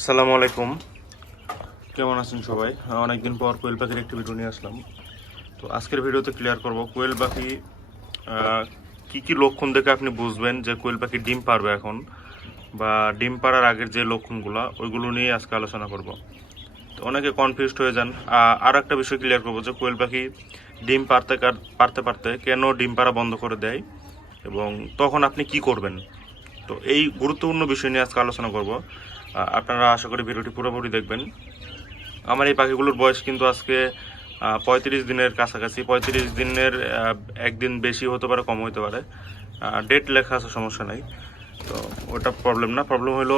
আসসালামু আলাইকুম। কেমন আছেন সবাই? অনেকদিন পর কোয়েল পাখির একটি ভিডিও নিয়ে আসলাম। তো আজকের ভিডিওতে ক্লিয়ার করব, কোয়েল পাখি কি কি লক্ষণ দেখে আপনি বুঝবেন যে কোয়েল পাখি ডিম পারবে এখন বা ডিম পাড়ার আগের যে লক্ষণগুলো, ওইগুলো নিয়ে আজকে আলোচনা করব। তো অনেকে কনফিউজড হয়ে যান। আর একটা বিষয় ক্লিয়ার করব যে কোয়েল পাখি ডিম পারতে পারতে পারতে কেন ডিম পাড়া বন্ধ করে দেয় এবং তখন আপনি কি করবেন? তো এই গুরুত্বপূর্ণ বিষয় নিয়ে আজকে আলোচনা করব। আপনারা আশা করি ভিডিওটি পুরোপুরি দেখবেন। আমার এই পাখিগুলোর বয়স কিন্তু আজকে পঁয়ত্রিশ দিনের কাছাকাছি। পঁয়ত্রিশ দিনের একদিন বেশি হতে পারে, কম হতে পারে। ডেট লেখা আছে, সমস্যা নাই। তো ওটা প্রবলেম না। প্রবলেম হলো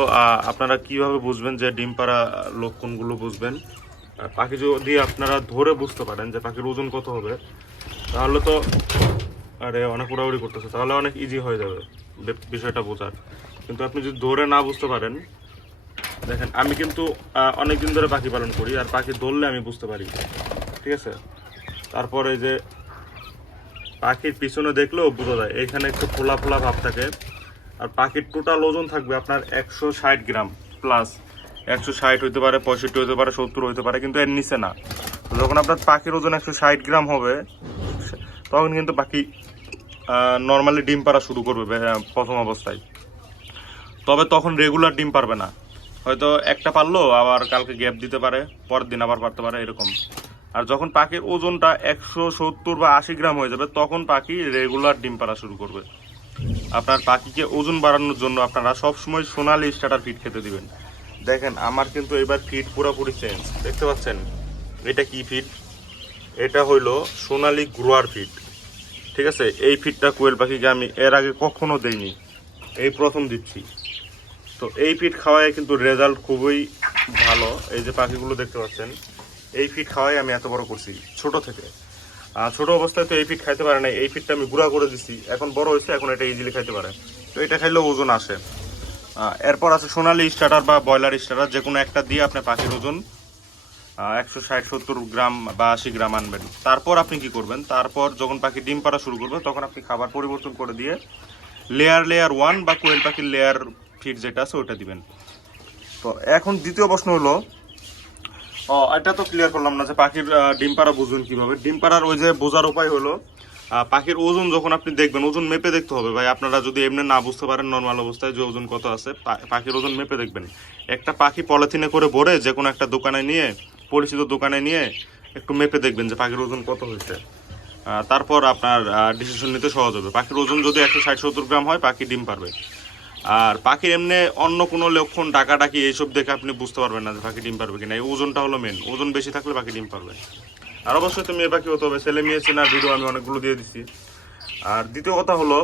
আপনারা কীভাবে বুঝবেন যে ডিম পাড়া লক্ষণগুলো বুঝবেন? পাখি যদি আপনারা ধরে বুঝতে পারেন যে পাখির ওজন কত হবে, তাহলে তো আরে অনেক উড়াউড়ি করতেছে, তাহলে অনেক ইজি হয়ে যাবে বিষয়টা বোঝার। কিন্তু আপনি যদি ধরে না বুঝতে পারেন দেখেন আমি কিন্তু আহ, অনেকদিন ধরে পাখি পালন করি আর পাখি ধরলে আমি বুঝতে পারি। ঠিক আছে? তারপরে যে পাখির পিছনে দেখলেও বোঝা যায় এখানে একটু ফোলা ফোলা ভাব থাকে। আর পাখির টোটাল ওজন থাকবে আপনার একশো ষাট গ্রাম প্লাস একশো ষাট হইতে পারে পঁয়ষট্টি হতে পারে সত্তর হইতে পারে কিন্তু এর নিচে না। যখন আপনার পাখির ওজন একশো ষাট গ্রাম হবে তখন কিন্তু পাখি নর্মালি ডিম পাড়া শুরু করবে প্রথম অবস্থায়। তবে তখন রেগুলার ডিম পারবে না। হয়তো একটা পারল, আবার কালকে গ্যাপ দিতে পারে, পরের দিন আবার পারতে পারে, এরকম। আর যখন পাখির ওজনটা একশো সত্তর বা আশি গ্রাম হয়ে যাবে, তখন পাখি রেগুলার ডিম পাড়া শুরু করবে। আপনার পাখিকে ওজন বাড়ানোর জন্য আপনারা সবসময় সোনালি স্টার্টার ফিট খেতে দিবেন। দেখেন, আমার কিন্তু এবার ফিট পুরোপুরি চেঞ্জ দেখতে পাচ্ছেন? এটা কি ফিট এটা হইল সোনালি গ্রোয়ার ফিট ঠিক আছে? এই ফিটটা কোয়েল পাখিকে আমি এর আগে কখনো দেইনি। এই প্রথম দিচ্ছি। তো এই ফিট খাওয়ায় কিন্তু রেজাল্ট খুবই ভালো। এই যে পাখিগুলো দেখতে পাচ্ছেন, এই ফিট খাওয়াই আমি এত বড় করছি, ছোট থেকে। ছোট অবস্থায় তো এই ফিট খাইতে পারে না এই ফিটটা আমি গুঁড়া করে দিছি, এখন বড় হয়েছে, এখন এটা ইজিলি খাইতে পারে। তো এটা খাইলে ওজন আসে। এরপর আছে সোনালি স্টার্টার বা ব্রয়লার স্টার্টার যে কোনো একটা দিয়ে আপনার পাখির ওজন একশো ষাট, সত্তর গ্রাম বা আশি গ্রাম আনবেন। তারপর আপনি কি করবেন? তারপর যখন পাখি ডিম পাড়া শুরু করবে, তখন আপনি খাবার পরিবর্তন করে দিয়ে লেয়ার লেয়ার ওয়ান বা কোয়েল পাখির লেয়ার ফিট যেটা আছে ওটা দিবেন। তো এখন দ্বিতীয় প্রশ্ন হলো ও এটা তো ক্লিয়ার করলাম না যে পাখির ডিম পাড়া বুঝবেন কীভাবে। ডিম পাড়ার ওই যে বোঝার উপায় হলো পাখির ওজন যখন আপনি দেখবেন, ওজন মেপে দেখতে হবে। ভাই, আপনারা যদি এমনি না বুঝতে পারেন নর্মাল অবস্থায় যে ওজন কত আছে পাখির ওজন মেপে দেখবেন। একটা পাখি পলিথিনে করে ভরে যে কোনো একটা দোকানে নিয়ে, পরিচিত দোকানে নিয়ে একটু মেপে দেখবেন যে পাখির ওজন কত হয়েছে। তারপর আপনার ডিসিশন নিতে সহজ হবে। পাখির ওজন যদি একশো ষাট সত্তর গ্রাম হয়, পাখি ডিম পারবে আর পাখির এমনি অন্য কোনো লক্ষণ, ডাকাডাকি এইসব দেখে আপনি বুঝতে পারবেন না যে পাখি ডিম পারবে কিনা। এই ওজনটা হলো মেন ওজন বেশি থাকলে পাখি ডিম পারবে। আর অবশ্যই তো মেয়ে পাখি হতে হবে? ছেলে মেয়ে চেনার ভিডিও আমি অনেকগুলো দিয়ে দিচ্ছি আর দ্বিতীয় কথা হলো,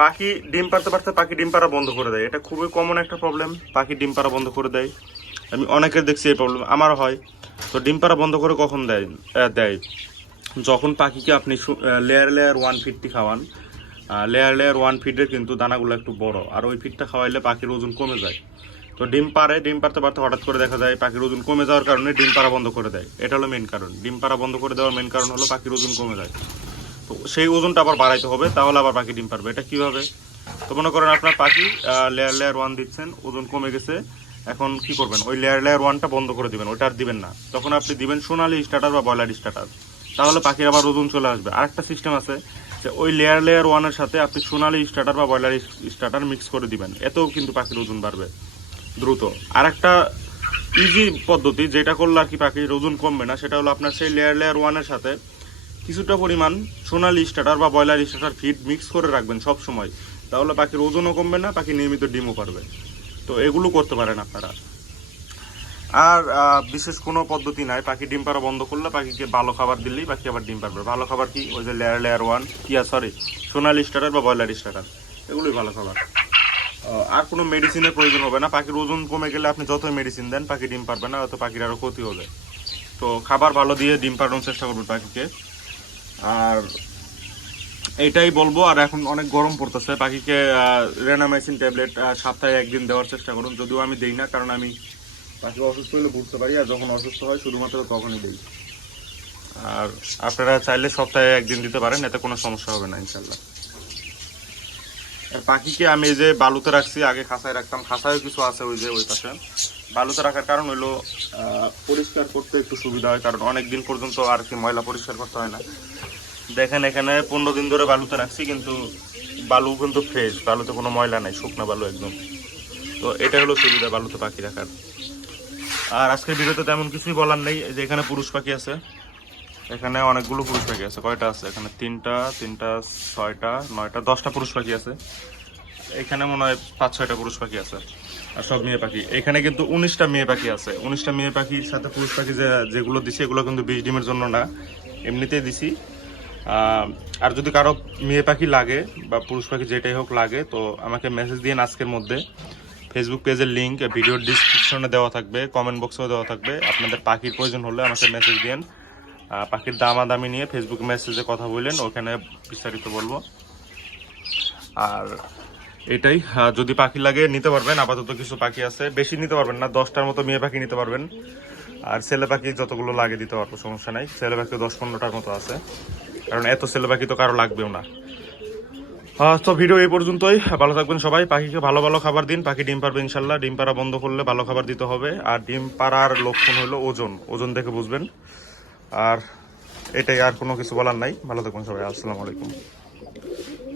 পাখি ডিম পারতে পারতে পাখি ডিম পাড়া বন্ধ করে দেয়। এটা খুবই কমন একটা প্রবলেম পাখি ডিম পাড়া বন্ধ করে দেয়। আমি অনেকের দেখছি এই প্রবলেম আমারও হয়। তো ডিম পাড়া বন্ধ করে কখন দেয়? দেয়। যখন পাখিকে আপনি লেয়ার লেয়ার ওয়ান ফিফটি খাওয়ান লেয়ার লেয়ার ওয়ান ফিডের কিন্তু দানাগুলো একটু বড়। আর ওই ফিডটা খাওয়াইলে পাখির ওজন কমে যায়। তো ডিম পারে ডিম পারতে পারতে হঠাৎ করে দেখা যায় পাখির ওজন কমে যাওয়ার কারণে ডিম পাড়া বন্ধ করে দেয়। এটা হলো মেন কারণ। ডিম পাড়া বন্ধ করে দেওয়ার মেন কারণ হলো পাখির ওজন কমে যায়। তো সেই ওজনটা আবার বাড়াইতে হবে, তাহলে আবার পাখি ডিম পারবে এটা কীভাবে? তো মনে করেন আপনার পাখি লেয়ার লেয়ার ওয়ান দিচ্ছেন, ওজন কমে গেছে। এখন কি করবেন? ওই লেয়ার লেয়ার ওয়ানটা বন্ধ করে দিবেন ওটা আর দিবেন না। তখন আপনি দিবেন সোনালি স্টার্টার বা ব্রয়লার স্টার্টার তাহলে পাখির আবার ওজন চলে আসবে। আরেকটা সিস্টেম আছে যে ওই লেয়ার লেয়ার ওয়ানের সাথে আপনি সোনালি স্টার্টার বা ব্রয়লার স্টার্টার মিক্স করে দিবেন। এতেও কিন্তু পাখির ওজন বাড়বে, দ্রুত। আর একটা ইজি পদ্ধতি যেটা করলে আর কি পাখির ওজন কমবে না, সেটা হলো আপনার সেই লেয়ার লেয়ার ওয়ানের সাথে কিছুটা পরিমাণ সোনালি স্টার্টার বা ব্রয়লার স্টার্টার ফিড মিক্স করে রাখবেন সব সময়। তাহলে পাখির ওজনও কমবে না, পাখি নিয়মিত ডিমও পারবে। তো এগুলো করতে পারেন আপনারা। আর বিশেষ কোনো পদ্ধতি নাই। পাখি ডিম পাড়া বন্ধ করলে পাখিকে ভালো খাবার দিলেই পাখি আবার ডিম পারবে ভালো খাবার কি? ওই যে লেয়ার লেয়ার ওয়ান কিয়া সরি সোনালি স্টার্টার বা ব্রয়লার স্টার্টার এগুলোই ভালো খাবার। আর কোনো মেডিসিনের প্রয়োজন হবে না। পাখির ওজন কমে গেলে আপনি যতই মেডিসিন দেন, পাখি ডিম পারবে না অত পাখির আরও ক্ষতি হবে। তো খাবার ভালো দিয়ে ডিম পাড়ানোর চেষ্টা করবেন পাখিকে। আর এটাই বলব, আর এখন অনেক গরম পড়তেছে। পাখিকে রেনামাইসিন ট্যাবলেট সপ্তাহে একদিন দেওয়ার চেষ্টা করুন। যদিও আমি দেই না, কারণ আমি পাখি অসুস্থ হলে বুঝতে পারি, আর যখন অসুস্থ হয় শুধুমাত্র তখনই দিই আর আপনারা চাইলে সপ্তাহে একদিন দিতে পারেন, এতে কোনো সমস্যা হবে না ইনশাল্লাহ আর পাখিকে আমি এই যে বালুতে রাখছি, আগে খাসায় রাখতাম। খাসায় কিছু আছে ওই যে, ওই পাশে। বালুতে রাখার কারণ হইল পরিষ্কার করতে একটু সুবিধা হয়, কারণ অনেক দিন পর্যন্ত আর কি ময়লা পরিষ্কার করতে হয় না। দেখেন, এখানে পনেরো দিন ধরে বালুতে রাখছি, কিন্তু বালু কিন্তু ফ্রেশ বালুতে কোনো ময়লা নাই, শুকনা বালু একদম। তো এটা হলো সুবিধা, বালুতে পাখি রাখার। আর আজকের ভিডিওতে তেমন কিছুই বলার নেই যে এখানে পুরুষ পাখি আছে। এখানে অনেকগুলো পুরুষ পাখি আছে, কয়টা আছে? এখানে তিনটা তিনটা, ছয়টা, নয়টা, দশটা পুরুষ পাখি আছে। এখানে মনে হয় পাঁচ, ছয়টা পুরুষ পাখি আছে, আর সব মেয়ে পাখি। এখানে কিন্তু উনিশটা মেয়ে পাখি আছে। উনিশটা মেয়ে পাখির সাথে পুরুষ পাখি যে, যেগুলো দিছি, এগুলো কিন্তু বিশ ডিমের জন্য না, এমনিতেই দিছি। আর যদি কারও মেয়ে পাখি লাগে বা পুরুষ পাখি যেটাই হোক লাগে, তো আমাকে মেসেজ দিন আজকের মধ্যে। ফেসবুক পেজের লিঙ্ক ভিডিওর ডিসক্রিপশনে দেওয়া থাকবে কমেন্ট বক্সেও দেওয়া থাকবে। আপনাদের পাখির প্রয়োজন হলে আমাকে মেসেজ দিন পাখির দামাদামি নিয়ে ফেসবুক মেসেজে কথা বললেন, ওখানে বিস্তারিত বলব। আর এটাই যদি পাখি লাগে নিতে পারবেন, আপাতত কিছু পাখি আছে। বেশি নিতে পারবেন না, দশটার মতো মেয়ে পাখি নিতে পারবেন। আর ছেলে পাখি যতগুলো লাগে দিতে পারব, সমস্যা নাই। ছেলে পাখি দশ পনেরোটার মতো আছে। কারণ এত ছেলে পাখি তো কারও লাগবেও না। তো ভিডিও এই পর্যন্তই। ভালো থাকবেন সবাই। পাখিকে ভালো ভালো খাবার দিন। পাখি ডিম পারবে ইনশাল্লাহ। ডিম পাড়া বন্ধ করলে ভালো খাবার দিতে হবে। আর ডিম পাড়ার লক্ষণ হলো ওজন। ওজন দেখে বুঝবেন। আর এটাই আর কোনো কিছু বলার নাই। ভালো থাকবেন সবাই। আসসালামু আলাইকুম।